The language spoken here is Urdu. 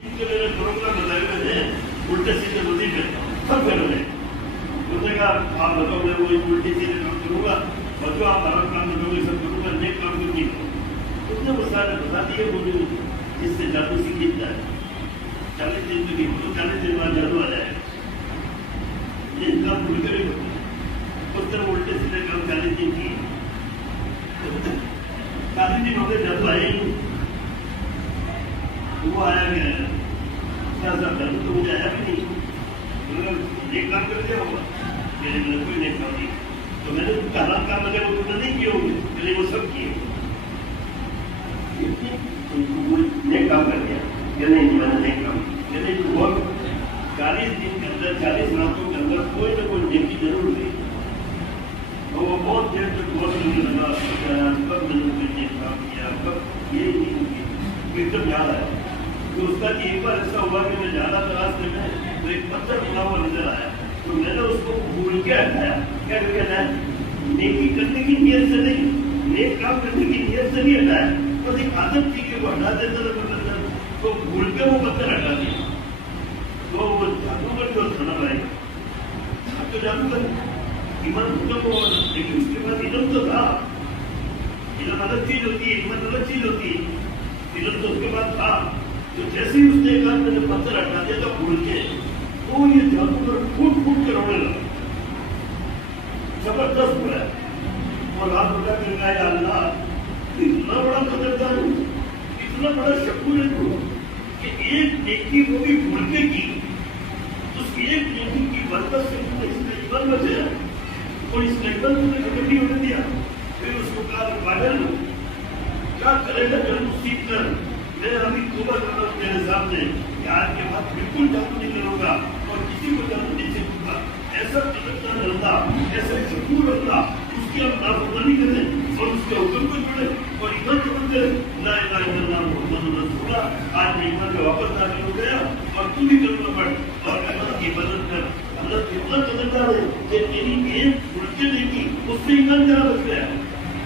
میرے پروگرام بتائے ہوئے تھے الٹے سیدھے وظیفے سب کر رہے اس نے کہا آپ بتاؤ میں وہی الٹے سیدھے کام کروں گا اور جو آپ حرام کام کرو گے سب کروں گا نیک کام کر نہیں کروں اس نے وہ سارے بتا دیے مجھے جس سے جادو سیکھتا ہے 40 دن کی تو 40 دن بعد جادو آ جائے یہ کام بھول کر ہی ہوتا ہے اس طرح الٹے سیدھے کام 40 دن کی 40 دن ہو گئے جادو آئے ہی وہ آیا گیا کیا سب ڈر تو مجھے آیا بھی نہیں نیک کام کر دیا ہوگا میرے اندر کوئی نیک کام نہیں تو میں نے حرام کام اگر وہ تم نے نہیں کیے ہوں گے میں نے وہ سب کیے نیک کام کر دیا یا نہیں میں نے نیک کام میں نے وہ 40 دن کے اندر 40 راتوں کے اندر کوئی نہ کوئی نیکی ضرور ہوئی اور وہ بہت دیر تک بہت کرنے لگا کب میں نے کوئی نیک کام کیا کب یہ نہیں کی ایک دم یاد آیا تو اس کا ایک بار ایسا ہوا کہ میں جانا تھا راستے میں تو ایک پتھر بنا ہوا نظر آیا تو میں نے اس کو بھول کے ہٹایا کیا کہنا ہے نیکی کرنے کی نیت سے نہیں نیک کام کرنے کی نیت سے نہیں ہٹایا بس ایک عادت تھی کہ وہ ہٹا دیتا تھا تو بھول کے وہ پتھر ہٹا دیا تو وہ جادوگر جو تھا نا بھائی تو جادوگر ایمان ختم ہوا لیکن اس کے بعد علم تو تھا علم الگ چیز ہوتی ہے ایمان الگ چیز ہوتی ہے علم تو اس کے بعد تھا تو جیسے ہی اس نے کہا میں نے پتھر ہٹا دیا تھا بھول کے تو یہ جادوگر پھوٹ پھوٹ کے رونے لگا زبردست ہوا ہے اور ہاتھ اٹھا کر کہا یا اللہ اتنا بڑا قدردان ہوں اتنا بڑا شکور ہے تو کہ ایک نیکی کو بھی بھول کے کی اس کی ایک نیکی کی برکت سے تم نے اس کا ایمان بچایا اور اس کا ایمان تم نے ختم نہیں ہونے دیا پھر اس کو کہا پاگل کیا کرے گا جب تو سیکھ کر میں ابھی توبہ کرتا ہوں میرے سامنے کہ آج کے بعد بالکل جادو نہیں کروں گا اور کسی کو جادو نہیں سیکھوں گا ایسا قدردان اللہ ایسا شکور اللہ اس کی ہم نافرمانی کریں اور اس کے حکم کو چھوڑیں اور ایمان قبول کریں لا الہ الا اللہ محمد رسول اللہ آج میں ایمان کا واپس داخل ہو گیا اور تو بھی کلمہ پڑھ اور اللہ کی مدد کر اللہ اتنا قدردان ہے کہ تیری ایک بھول کے نہیں کی اس سے ایمان تیرا بچ گیا